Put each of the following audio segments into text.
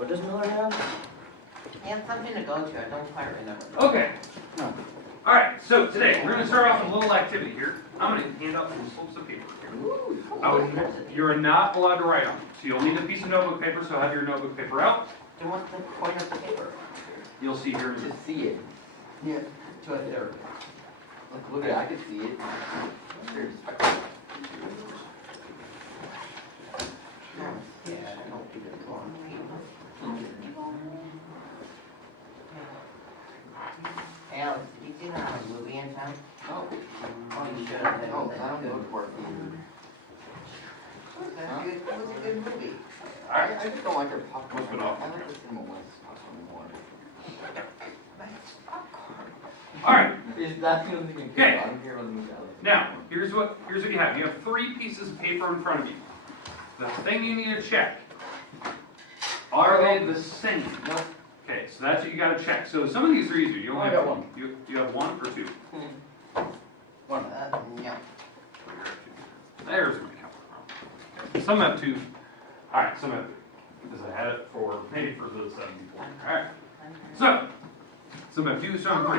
What does Miller have? And something to go to, I don't quite remember. Okay. No. All right, so today we're going to start off with a little activity here. I'm going to hand out some slips of paper here. You're not allowed to write on them, so you'll need a piece of notebook paper, so have your notebook paper out. Then what's the point of the paper? You'll see here. To see it. Yeah. So there. Look at it, I can see it. Here's. Yeah, I don't think it's on. Alex, did you see that movie in town? Oh. Oh, you should have. Oh, I don't go to work either. It was a good movie. I just don't like their popcorn. What's it off? I like the Cinema West popcorn more. That's popcorn. All right, That's the only thing I Okay. care about. I don't care about the movie. now here's what you have. You have 3 pieces of paper in front of you. The thing you need to check, are they the same? No. Okay, so that's what you got to check. So some of these are easier. You only I have got one. You have 1 or 2? One. Yeah. There's my count. Some have 2. All right, some have 3. Because I had it for maybe for the 74. All right. So some have 2, some have 3.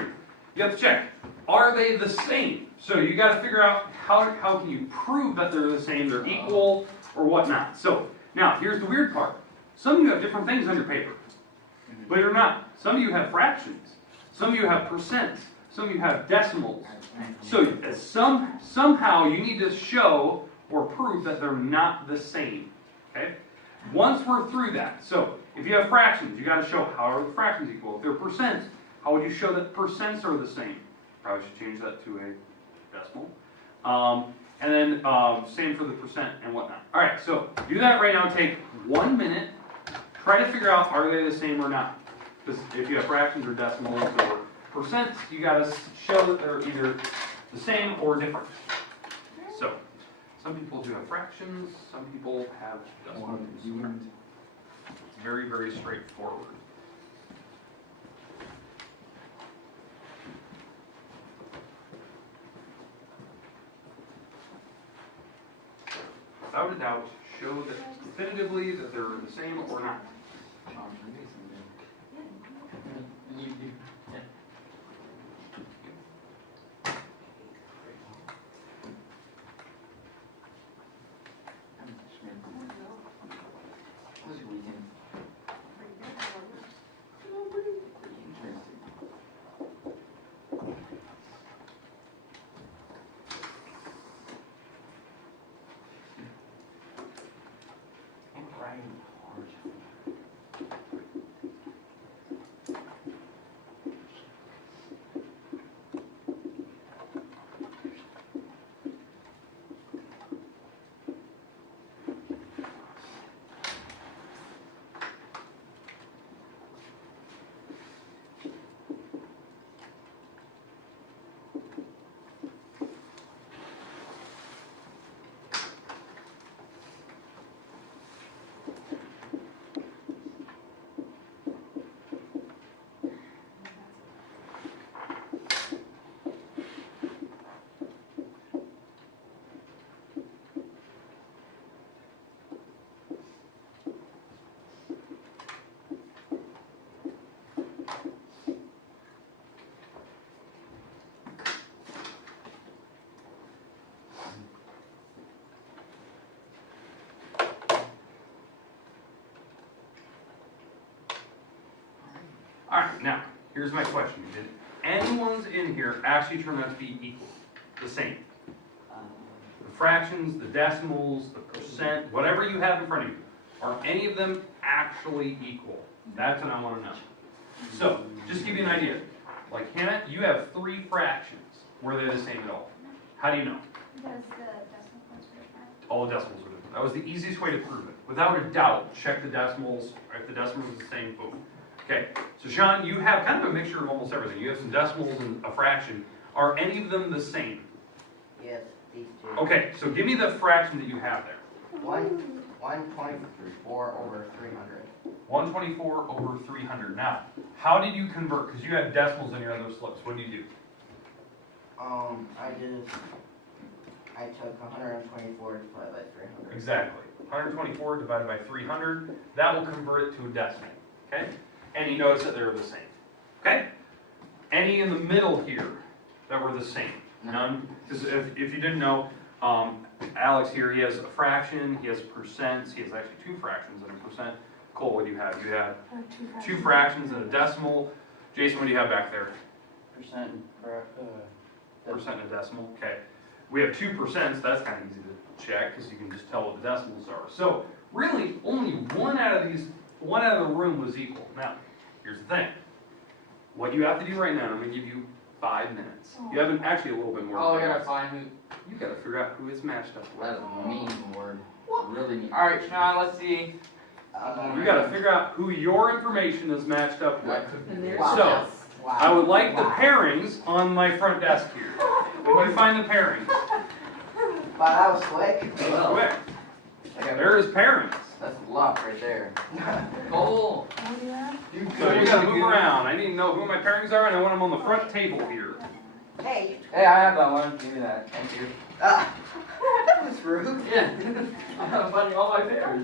You have to check. Are they the same? So you got to figure out how can you prove that they're the same, they're equal, or whatnot. So now here's the weird part. Some of you have different things on your paper. Believe it or not, some of you have fractions. Some of you have percents. Some of you have decimals. So somehow you need to show or prove that they're not the same. Okay? Once we're through that, so if you have fractions, you got to show how are the fractions equal. If they're percents, how would you show that percents are the same? Probably should change that to a decimal. And then same for the percent and whatnot. All right, so do that right now. Take 1 minute. Try to figure out are they the same or not. Because if you have fractions or decimals or percents, you got to show that they're either the same or different. So some people do have fractions. Some people have decimals. It's very, very straightforward. Without a doubt, show that definitively that they're the same or not. How was your weekend? Interesting. I'm writing hard. All right, now, here's my question. Did anyone's in here actually turn out to be equal? The same? The fractions, the decimals, the percent, whatever you have in front of you, are any of them actually equal? That's what I want to know. So, just to give you an idea. Like Hannah, you have 3 fractions. Were they the same at all? How do you know? Because the decimal points were different. All the decimals are different. That was the easiest way to prove it. Without a doubt, check the decimals. If the decimals are the same, boom. Okay, so Sean, you have kind of a mixture of almost everything. You have some decimals and a fraction. Are any of them the same? Yes, these 2. Okay, so give me the fraction that you have there. 124 over 300. 124 over 300. Now, how did you convert? Because you had decimals on your other slips. What did you do? I just I took 124 divided by 300. Exactly. 124 divided by 300, that will convert it to a decimal, okay? And you notice that they're the same, okay? Any in the middle here that were the same? None? Because if you didn't know, Alex here, he has a fraction, he has percents, he has actually two fractions and a percent. Cole, what do you have? You have two fractions and a decimal. Jason, what do you have back there? Percent, Percent and a decimal, okay. We have 2%, that's kind of easy to check because you can just tell what the decimals are. So really, only one out of the room was equal. Now, here's the thing. What you have to do right now, I'm going to give you 5 minutes. You have actually a little bit more. Oh, than I 5 gotta minutes. find who. You got to figure out who it's matched up with. That's a mean word. Really mean. Alright, Sean, let's see. You got to figure out who your information is matched up with. Wow. So, Wow. I would like the pairings on my front desk here. When you find the pairings, Wow, that was quick. quick. Okay, There is pairings. that's a lot right there. Cool. So you got to move around. I need to know who my pairings are, and I want them on the front table here. Hey. Hey, I have that one. Give me that. Thank you. That was rude. Yeah. I'm finding all my pairs.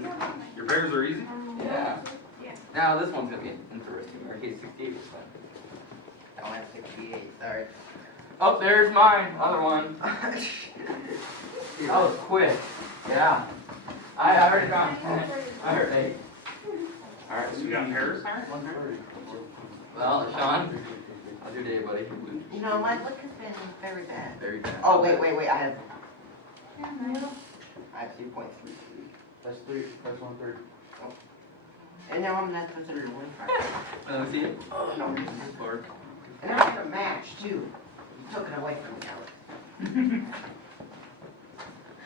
Your pairs are easy. Yeah. Yeah. Now this one's gonna be interesting. Okay, 68%. I don't have 68, sorry. Oh, there's mine. Other one. That was quick. Yeah. I already found 10. I heard 8. All right, so you got pairs. Well, Sean, how's your day, buddy? You know, my luck has been very bad. Very bad. Oh, wait, I have 2.33. That's 1/3. And now I'm not considered a win factor. Let me see it. No, Lord. and I have a match, too. You took it away from me, Alex.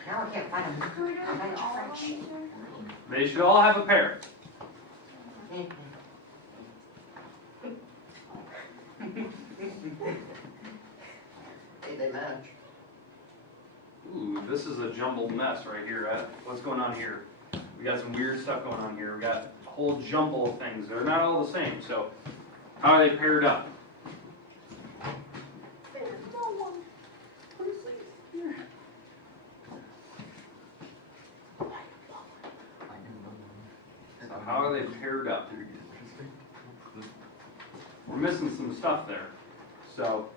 Now I can't find a match fraction. They should all have a pair. Hey, they match. Ooh, this is a jumbled mess right here. What's going on here? We got some weird stuff going on here. We got a whole jumble of things. They're not all the same. So, how are they paired up? So how are they paired up? We're missing some stuff there. So,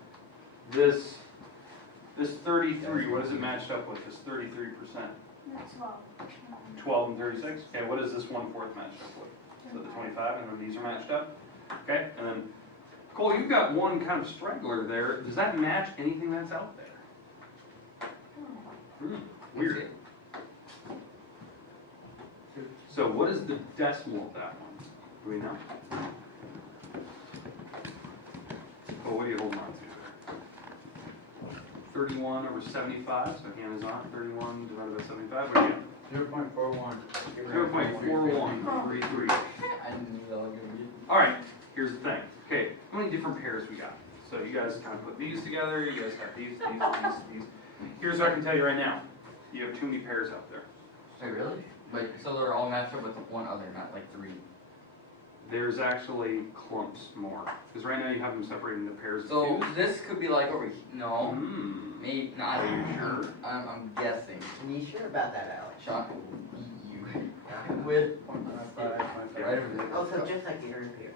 this 33, what is it matched up with? This 33%? That's well. 12 and 36? Okay, what is this 1/4 matched up with? So the 25, and then these are matched up? Okay, and then, Cole, you've got one kind of straggler there. Does that match anything that's out there? Weird. So what is the decimal of that one? Do we know? Well, what are you holding on to there? 31 over 75, so hand is on. 31 divided by 75, what do you get? 0.41. 0.4133. I knew that was gonna be. All right, here's the thing. Okay, how many different pairs we got? So you guys kind of put these together. You guys got these. Here's what I can tell you right now. You have too many pairs out there. Wait, really? Like, so they're all matched up with one other, not like 3. There's actually clumps more. Because right now you have them separated into pairs of So twos. this could be like over here. No. Hmm. Maybe not. Are you sure? I'm guessing. Are you sure about that, Alex? Sean will eat you. With right over there. Oh, so just like the urine here.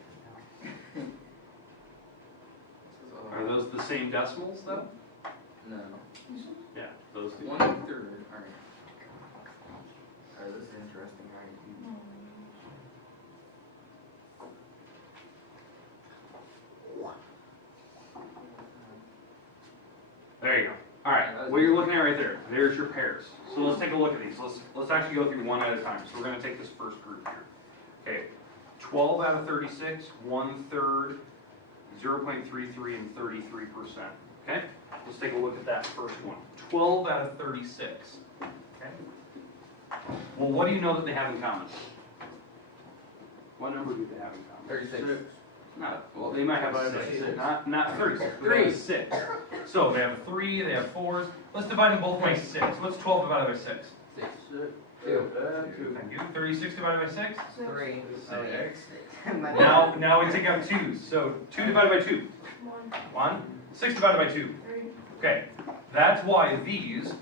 Are those the same decimals though? No. Yeah, those two. 1/3. Alright. Alright, this is interesting, right? There you go. All right, what you're looking at right there, there's your pairs. So let's take a look at these. Let's actually go through one at a time. So we're going to take this first group here. Okay, 12 out of 36, 1/3, 0.33, and 33%. Okay, let's take a look at that first one. 12 out of 36. Okay. Well, what do you know that they have in common? What number do they have in common? 36. Not, well, they might have a 6, not 36, but they have a 6. So they have 3, they have 4s. Let's divide them both by 6. What's 12 divided by 6? 6. 2. Thank you. 36 divided by 6? 3. 6. Now we take out 2s. So 2 divided by 2? 1. 6 divided by 2? 3. Okay. That's why these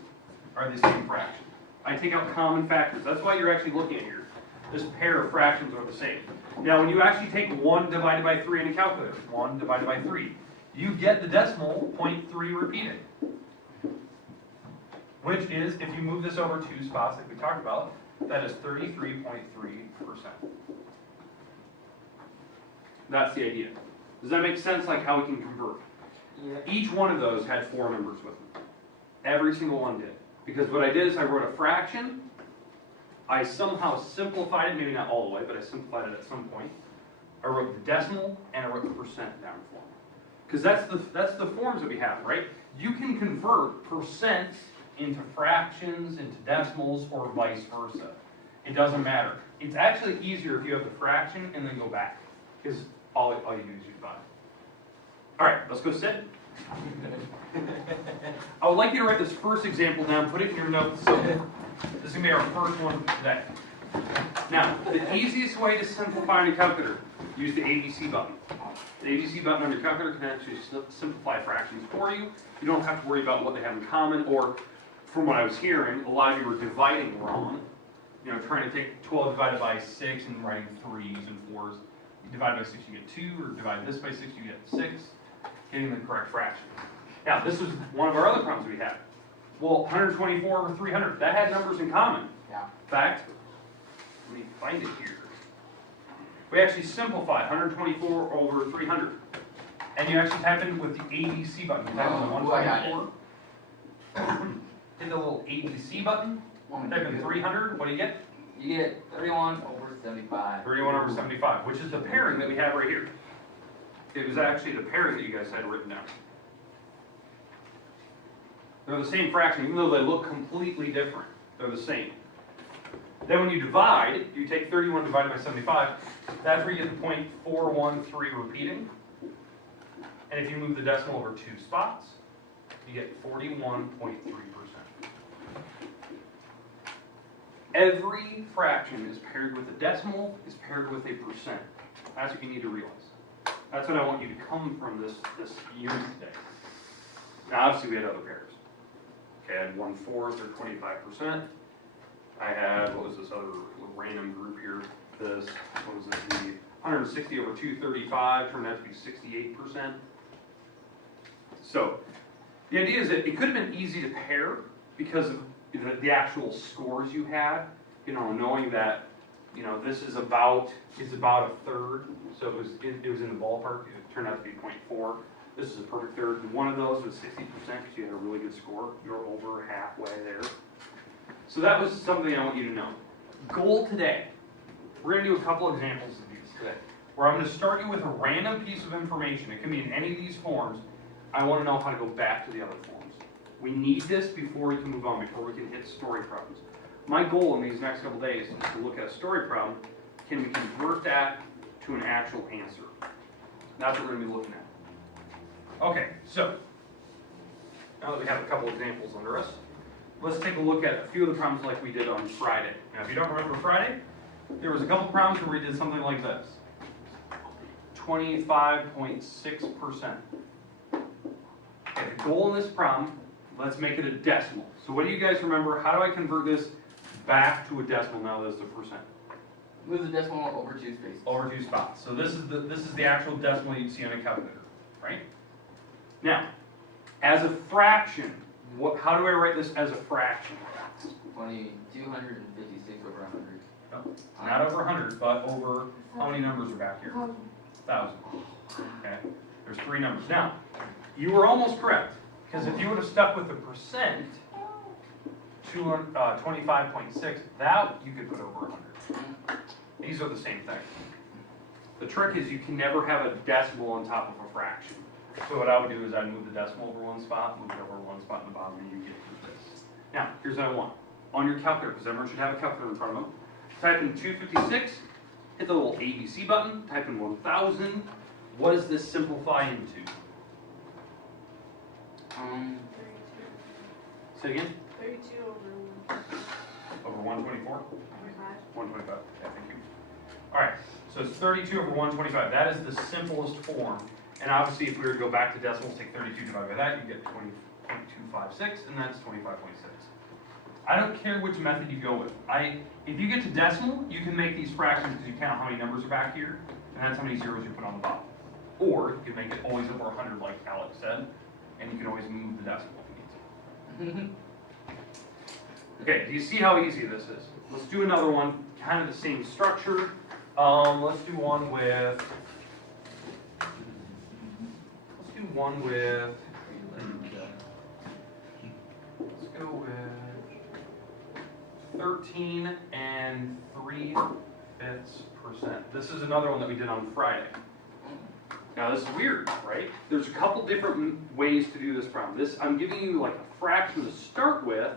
are the same fraction. I take out common factors. That's why you're actually looking at here. This pair of fractions are the same. Now, when you actually take 1 divided by 3 in a calculator, 1 divided by 3, you get the decimal 0.3 repeating. Which is, if you move this over 2 spots like we talked about, that is 33.3%. That's the idea. Does that make sense, like how we can convert? Yeah. Each one of those had 4 numbers with them. Every single one did. Because what I did is I wrote a fraction, I somehow simplified it, maybe not all the way, but I simplified it at some point. I wrote the decimal, and I wrote the percent down for them. Because that's the forms that we have, right? You can convert percents into fractions, into decimals, or vice versa. It doesn't matter. It's actually easier if you have the fraction and then go back. Because all you do is use 5. All right, let's go sit. I would like you to write this first example down, put it in your notes. So this is going to be our first one today. Now, the easiest way to simplify on a calculator, use the ABC button. The ABC button on your calculator can actually simplify fractions for you. You don't have to worry about what they have in common, or from what I was hearing, a lot of you were dividing wrong. You know, trying to take 12 divided by 6 and writing 3s and 4s. You divide by 6, you get 2, or divide this by 6, you get 6. Getting the correct fraction. Now, this was one of our other problems we had. Well, 124 over 300, that had numbers in common. Yeah. In fact, let me find it here. We actually simplify 124 over 300. And you actually type in with the ABC button. You type in the Oh, I got it. 124. Hit the little ABC button. Type in 300. What do you get? You get 31 over 75. 31 over 75, which is the pairing that we have right here. It was actually the pairing that you guys had written down. They're the same fraction, even though they look completely different. They're the same. Then when you divide, you take 31 divided by 75. That's where you get the 0.413 repeating. And if you move the decimal over 2 spots, you get 41.3%. Every fraction is paired with a decimal, is paired with a percent. That's what you need to realize. That's what I want you to come from this unit today. Now, obviously, we had other pairs. Okay, I had 1/4 or 25%. I had, what was this other little random group here? This, what was this? The 160 over 235 turned out to be 68%. So, the idea is that it could have been easy to pair because of the actual scores you had. You know, knowing that, you know, this is about a third, so it was in the ballpark. It turned out to be 0.4. This is a perfect third. And one of those was 60% because you had a really good score. You were over halfway there. So that was something I want you to know. Goal today, we're going to do a couple examples of these today, where I'm going to start you with a random piece of information. It can be in any of these forms. I want to know how to go back to the other forms. We need this before we can move on, before we can hit story problems. My goal in these next couple days is to look at a story problem. Can we convert that to an actual answer? That's what we're going to be looking at. Okay, so now that we have a couple examples under us, let's take a look at a few of the problems like we did on Friday. Now, if you don't remember Friday, there was a couple problems where we did something like this. 25.6%. Okay, the goal in this problem, let's make it a decimal. So what do you guys remember? How do I convert this back to a decimal now that it's a percent? Move the decimal over 2 spaces. Over 2 spots. So this is the actual decimal you'd see on a calculator, right? Now, as a fraction, how do I write this as a fraction? 256 over 100. No, not over 100, but over, how many numbers are back here? 1,000. Okay, there's 3 numbers. Now, you were almost correct, because if you would have stuck with the percent, 25.6, that you could put over 100. These are the same thing. The trick is you can never have a decimal on top of a fraction. So what I would do is I'd move the decimal over 1 spot, move it over 1 spot in the bottom, and you get this. Now, here's what I want. On your calculator, because everyone should have a calculator in front of them, type in 256, hit the little ABC button, type in 1,000. What does this simplify into? Say again? 32 Over 124? 25. 125. Yeah, thank you. All right, so it's 32 over 125. That is the simplest form. And obviously, if we were to go back to decimals, take 32 divided by that, you get 20.256, and that's 25.6. I don't care which method you go with. If you get to decimal, you can make these fractions because you count how many numbers are back here, and that's how many zeros you put on the bottom. Or you can make it always over 100 like Alex said, and you can always move the decimal if you need to. Okay, do you see how easy this is? Let's do another one, kind of the same structure. Let's do one with, let's go with 13 and 3/5%. This is another one that we did on Friday. Now this is weird, right? There's a couple different ways to do this problem. I'm giving you like a fraction to start with.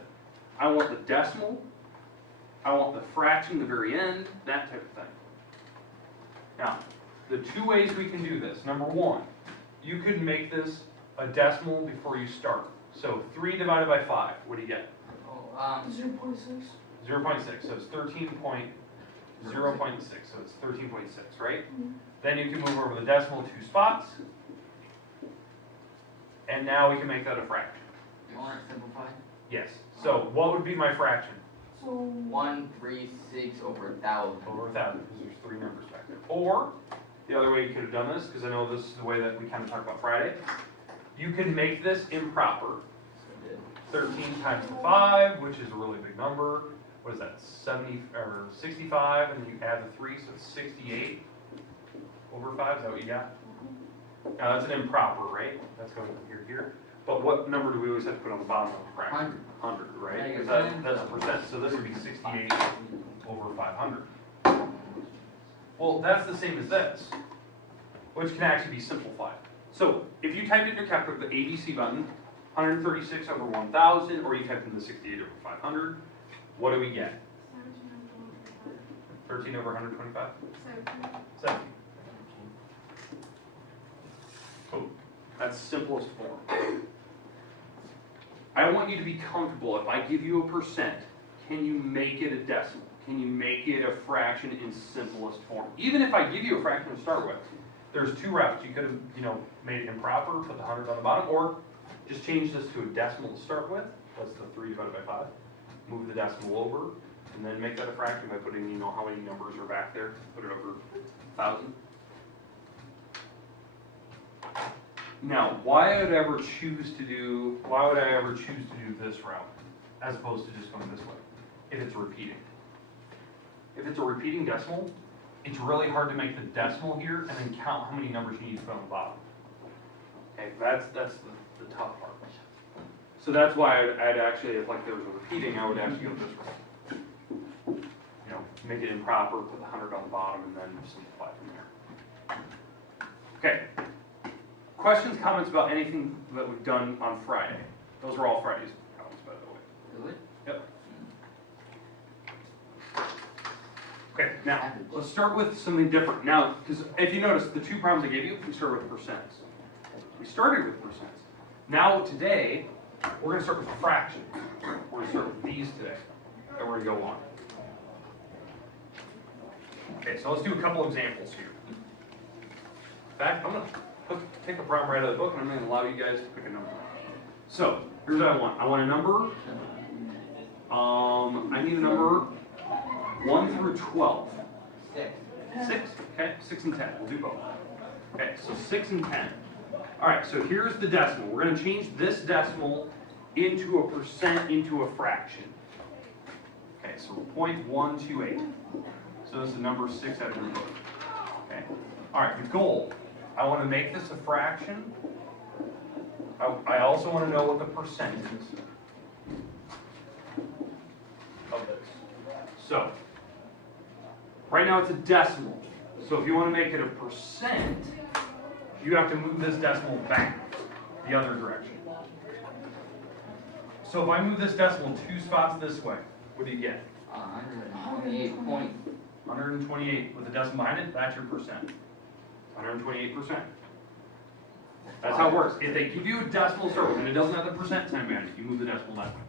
I want the decimal. I want the fraction at the very end, that type of thing. Now, the two ways we can do this. Number one, you could make this a decimal before you start. So 3 divided by 5, what do you get? 0.6. 0.6, so it's 0.6, so it's 13.6, right? Mhm. Then you can move over the decimal 2 spots. And now we can make that a fraction. You want it simplified? Yes. So what would be my fraction? So 136 over 1,000. Over 1,000, because there's 3 numbers back there. Or, the other way you could have done this, because I know this is the way that we kind of talked about Friday, you can make this improper. 13 times 5, which is a really big number. What is that, 65, and then you add the 3, so it's 68 over 5, is that what you got? Now that's an improper, right? That's going from here to here. But what number do we always have to put on the bottom of the fraction? 100, right? Because that's a percent, so this would be 68 over 500. Well, that's the same as this, which can actually be simplified. So if you typed in your calculator the ABC button, 136 over 1,000, or you typed in the 68 over 500, what do we get? 13 over 125? 17. Oh, that's simplest form. I want you to be comfortable. If I give you a percent, can you make it a decimal? Can you make it a fraction in simplest form? Even if I give you a fraction to start with, there's 2 routes. You could have, made it improper, put the hundreds on the bottom, or just change this to a decimal to start with. That's the 3 divided by 5. Move the decimal over, and then make that a fraction by putting, how many numbers are back there. Put it over 1,000. Now, why would I ever choose to do this route as opposed to just going this way? If it's repeating. If it's a repeating decimal, it's really hard to make the decimal here and then count how many numbers you need to put on the bottom. Okay, that's the tough part. So that's why I'd actually, if like there was a repeating, I would actually go this way. Make it improper, put the 100 on the bottom, and then simplify from there. Okay. Questions, comments about anything that we've done on Friday? Those were all Friday's comments, by the way. Really? Yep. Okay, now, let's start with something different. Now, because if you notice, the 2 problems I gave you, we started with percents. We started with percents. Now, today, we're going to start with fractions. We're going to start with these today, and we're going to go on. Okay, so let's do a couple examples here. In fact, I'm going to take a problem right out of the book, and I'm going to allow you guys to pick a number. So, here's what I want. I want a number. I need a number 1 through 12. 6. 6? Okay, 6 and 10. We'll do both. Okay, so 6 and 10. All right, so here's the decimal. We're going to change this decimal into a percent into a fraction. Okay, so 0.128. So this is number 6 out of your book. Okay. All right, the goal. I want to make this a fraction. I also want to know what the percent is of this. So, right now it's a decimal. So if you want to make it a percent, you have to move this decimal back the other direction. So if I move this decimal 2 spots this way, what do you get? 128 point. 128 with a decimal behind it, that's your percent. 128%. That's how it works. If they give you a decimal start with and it doesn't have the percent sign behind it, you move the decimal that way.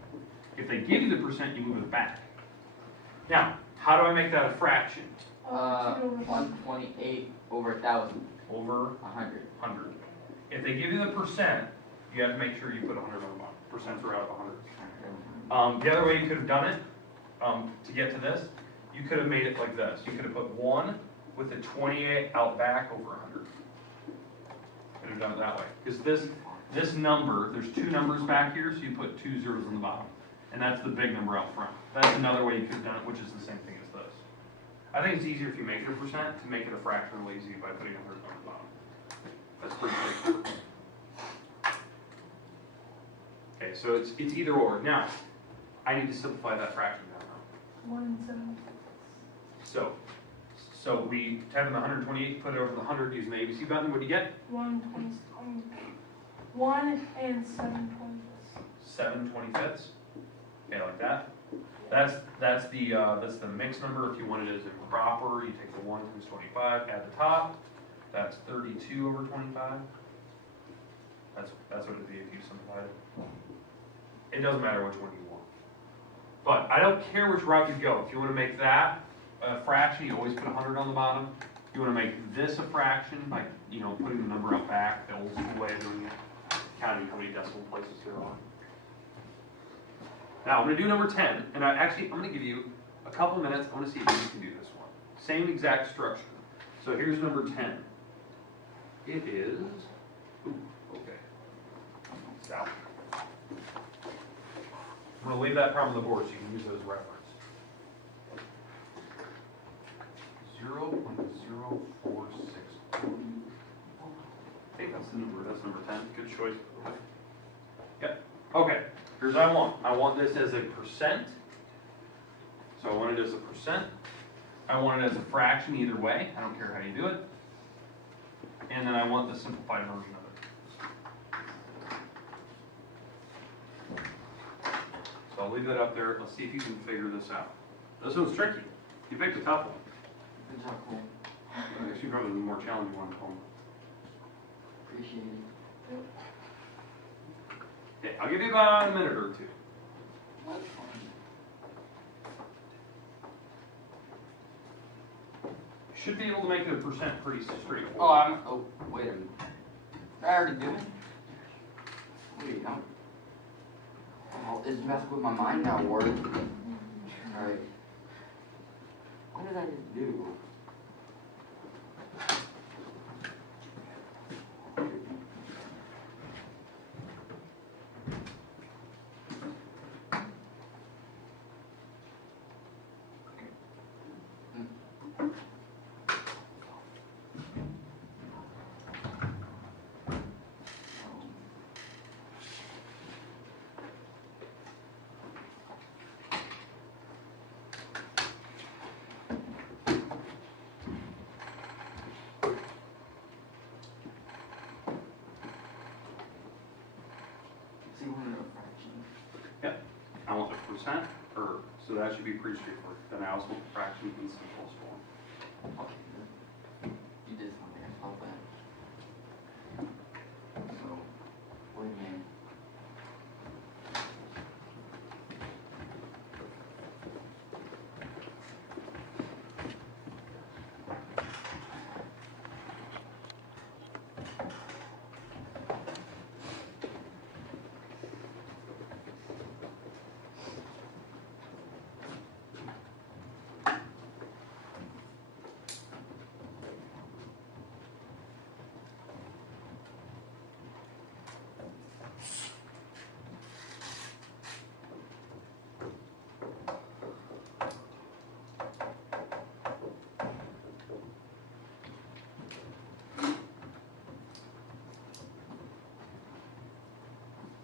If they give you the percent, you move it back. Now, how do I make that a fraction? 128 over 1,000. Over 100. 100. If they give you the percent, you have to make sure you put 100 on the bottom. Percents are out of 100. The other way you could have done it, to get to this, you could have made it like this. You could have put 1 with a 28 out back over 100. Could have done it that way. Because this number, there's 2 numbers back here, so you put 2 zeros on the bottom. And that's the big number out front. That's another way you could have done it, which is the same thing as this. I think it's easier if you make it a percent to make it a fraction really easy by putting 100 on the bottom. That's pretty straightforward. Okay, so it's either or. Now, I need to simplify that fraction down now. 1 So we type in the 128, put it over the 100 using the ABC button. What do you get? 1 and 7 7/25. Okay, like that. That's the mixed number. If you want it as improper, you take the 1 times 25, add the top. That's 32 over 25. That's what it'd be if you simplified it. It doesn't matter which one you want. But I don't care which route you go. If you want to make that a fraction, you always put 100 on the bottom. If you want to make this a fraction, like, putting the number out back, the old school way of doing it, counting how many decimal places there are. Now, I'm going to do number 10, and I'm going to give you a couple minutes. I want to see if you can do this one. Same exact structure. So here's number 10. It is, okay, south. I'm going to leave that problem on the board so you can use it as reference. 0.046. I think that's the number. That's number 10. Good choice. Yep. Okay. Here's what I want. I want this as a percent. So I want it as a percent. I want it as a fraction either way. I don't care how you do it. And then I want the simplified version of it. So I'll leave that up there. Let's see if you can figure this out. This one's tricky. You picked a tough one. Good job, Cole. Actually, probably the more challenging one, Cole. Appreciate it. Okay, I'll give you about a minute or two. That's fine. Should be able to make it a percent pretty straightforward. Oh, wait a minute. I already did it? Wait, it's messing with my mind now, Ward. Alright. What did I just do? See, we're in a fraction. Yep. I want the percent, so that should be pretty straightforward. Then I also want the fraction in simplest form. Okay, good. You did something, I felt that. So, wait a minute.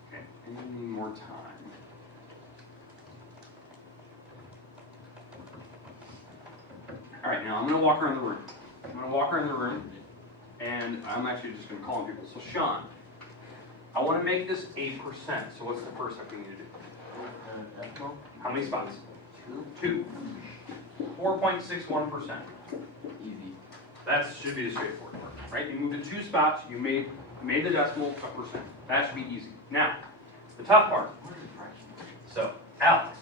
Okay, any more time? All right, now I'm going to walk around the room. And I'm actually just going to call on people. So Sean, I want to make this a percent. So what's the first step we need to do? Decimal? How many spots? 2? 2. 4.61%. Easy. That should be the straightforward part, right? You moved to 2 spots. You made the decimal a percent. That should be easy. Now, the tough part. What is a fraction? So, Alex,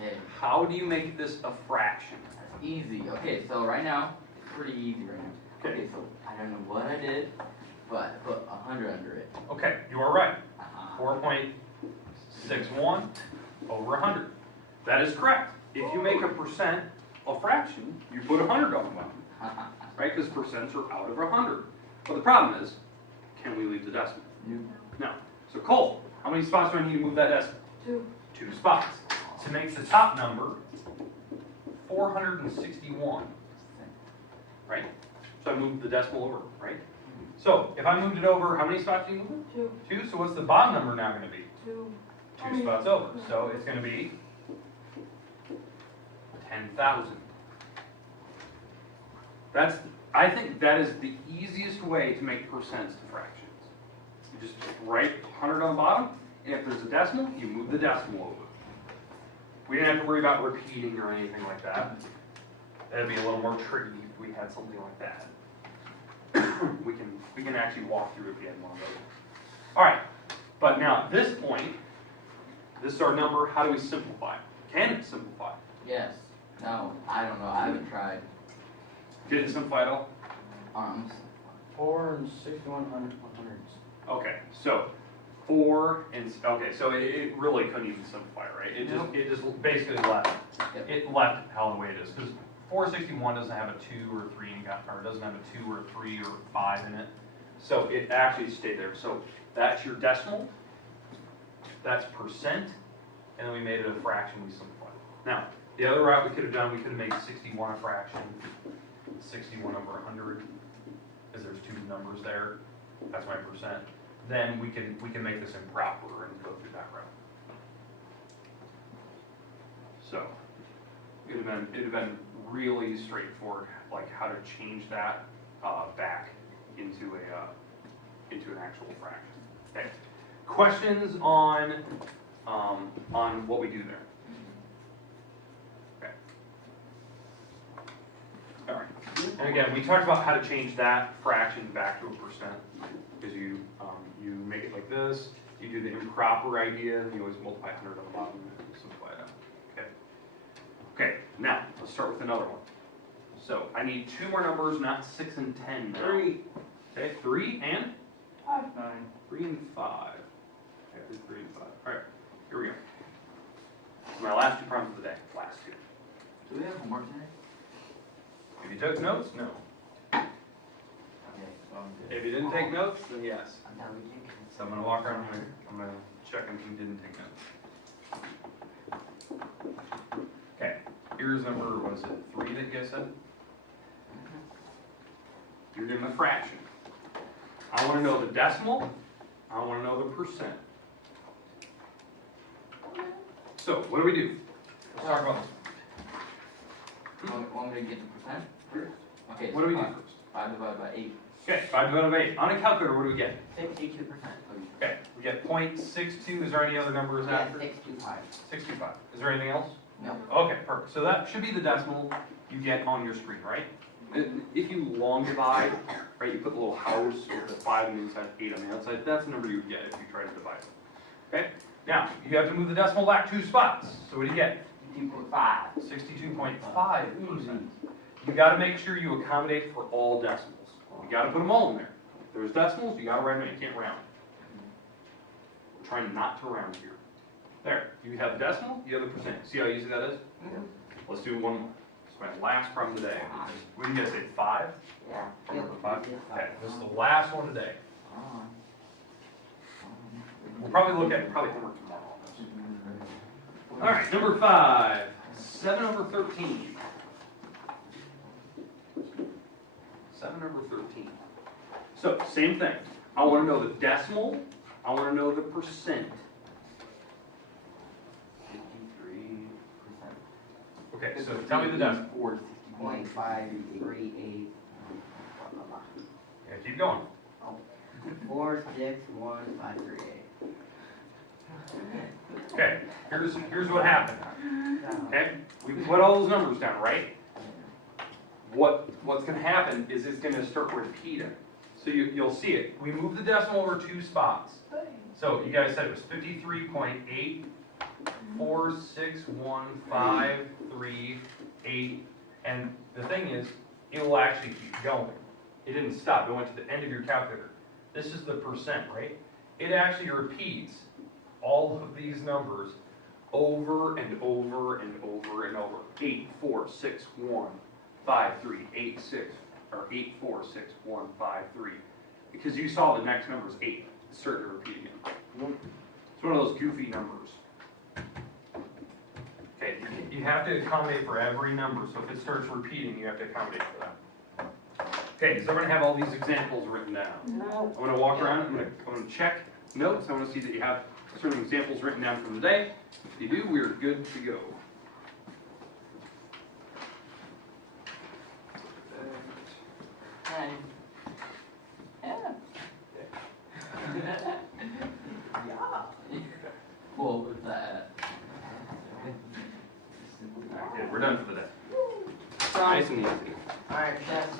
Yeah, how do you make this a fraction? that's easy. Okay, so right now, it's pretty easy right now. Okay. Okay, so I don't know what I did, but I put 100 under it. Okay, you are right. 4. 4.61. over 100. That is correct. If you make a percent a fraction, you put 100 on the bottom, right? Because percents are out of 100. But the problem is, can we leave the decimal? No. So Cole, how many spots do I need to move that decimal? 2. 2 spots. To make the top number 461, right? So I moved the decimal over, right? So if I moved it over, how many spots do you move it? 2. 2. So what's the bottom number now going to be? 2. 2 spots over. So it's going to be 10,000. I think that is the easiest way to make percents to fractions. You just write 100 on the bottom, and if there's a decimal, you move the decimal over. We didn't have to worry about repeating or anything like that. That'd be a little more tricky if we had something like that. we can actually walk through if you had one of those. All right, but now at this point, this is our number. How do we simplify it? Can it simplify? Yes. No, I don't know. I haven't tried. Did it simplify at all? 4 and 61 hundredths. Okay, so 4 and, okay, so it really couldn't even simplify, right? It just basically left, Yep. it left how the way it is, because 461 doesn't have a 2 or 3, or doesn't have a 2 or 3 or 5 in it. So it actually stayed there. So that's your decimal, that's percent, and then we made it a fraction, we simplified it. Now, the other route we could have done, we could have made 61 a fraction, 61 over 100, because there's 2 numbers there. That's my percent. Then we can make this improper and go through that route. So it'd have been really straightforward, like how to change that back into an actual fraction. Okay. Questions on what we do there? Okay. All right. And again, we talked about how to change that fraction back to a percent, because you make it like this, you do the improper idea, and you always multiply 100 on the bottom and simplify it out. Okay. Okay, now, let's start with another one. So, I need 2 more numbers, not 6 and 10 now. 3. Okay, 3 and? 9. 3 and 5. Okay, 3 and 5. All right, here we go. My last 2 problems of the day, last 2. Do we have homework today? If you took notes, no. Okay, so I'm good. If you didn't take notes, then yes. I'm done with you. So I'm gonna walk around here, I'm gonna check on who didn't take notes. Okay, here's number, was it 3 that you guys said? You're doing the fraction. I wanna know the decimal, I wanna know the percent. So, what do we do? Let's talk about this. Want me to get the percent? Okay, What do we do 5 first? 5 divided by 8. Okay, 5 divided by 8. On a calculator, what do we get? 62%. Okay, we get 0.62. Is there any other numbers Yeah, after? 625. 65. Is there anything else? No. Okay, perfect. So that should be the decimal you get on your screen, right? If you long divide, right, you put the little house with the 5 on the inside, 8 on the outside, that's the number you would get if you try to divide it. Okay? Now, you have to move the decimal back 2 spots. So what do you get? 62.5. 62.5%. You gotta make sure you accommodate for all decimals. You gotta put them all in there. If there's decimals, you gotta write them, you can't round. We're trying not to round here. There, you have the decimal, you have the percent. See how easy that is? Let's do one more. It's my last problem today. What do you guys say, 5? Yeah. Number 5? Okay, this is the last one today. We'll probably look at homework tomorrow. All right, number 5, 7 over 13. 7 over 13. So, same thing. I want to know the decimal. I want to know the percent. 53%. Okay, so tell me the decimal. 0.538. Yeah, keep going. 461,538. Okay, here's what happened. Okay, we put all those numbers down, right? What's going to happen is it's going to start repeating. So you'll see it. We moved the decimal over 2 spots. So you guys said it was 53.84615338, and the thing is, it will actually keep going. It didn't stop. It went to the end of your calculator. This is the percent, right? It actually repeats all of these numbers over and over and over and over. 8, 4, 6, 1, 5, 3, 8, 6, or 8, 4, 6, 1, 5, 3. Because you saw the next number is 8. It's starting to repeat again. It's one of those goofy numbers. Okay, you have to accommodate for every number, so if it starts repeating, you have to accommodate for that. Okay, so I'm gonna have all these examples written down. No. I'm gonna walk around, I'm gonna check notes, I wanna see that you have certain examples written down from the day. If you do, we're good to go. Hi. Yeah. What was that? Okay, we're done for the day. From Nice and easy. Alright, that's